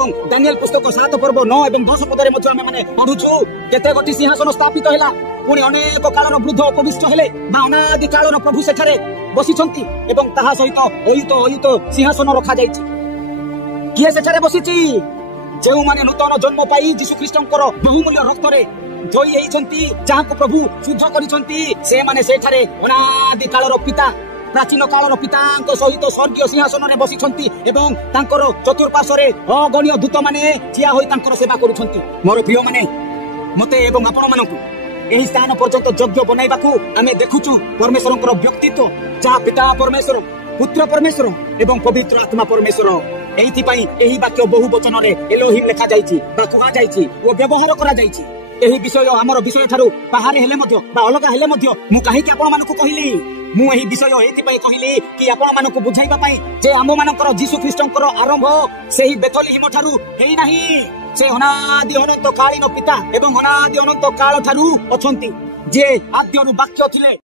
Daniel पुस्तक 7 पर्व 9 और 10 पदरे पढ़ुछु केते गोटी सिंहासन स्थापित है पुणी अनेक कालर वृद्ध उपविष्ट हेले अनादि कालर प्रभु सेठारे बसिछंती एवं ताहा सहित अयुत अयुत सिंहासन रखा जाइछि। किए सेठारे बसिछि? जेउ माने नूतन जन्म पाई यीशु ख्रीष्टंकर बहुमूल्य रक्तरे धोई हेइछंती, जाहाको प्रभु शुद्ध करिछंती, से माने सेठारे अनादि कालर पिता प्राचीन कालर पिता सहित स्वर्गीय सिंहासन में बसिछंती एवं तांकर चतुर्पार्श्वरे अगणीय दूत माने ठिया होई तांकर सेवा करुछंती। मोर प्रिय माने मते एवं आपण मानकु एही स्थान पर्यंत योग्य बनाइबाकू आमे देखुछु परमेश्वरंकर व्यक्तित्व, जहा पिता परमेश्वर, पुत्र परमेश्वर एवं पवित्र आत्मा परमेश्वर। एही पई एही वाक्य बहु वचन रे एलोहिम लिखा जाइछि बा कुहा जाइछि ओ व्यवहार करा जाइछि। एही विषय हमर विषय ठारू बाहर हेले मध्य बा अलगा हेले मध्य मु काहे कि आपण मानकु कहिली मु एही विषय एथि पई कहिली कि आपण मानकु बुझाइबा पई जे आम मानकर यीशु ख्रीष्टंकर आरंभ सेही बेथलेहेम ठारू हेई नाही, से अनादि अनंत कालीन पिता एवं अनादि अनंत काल ठारू अछंती, जे आद्यरु वाक्य थिले।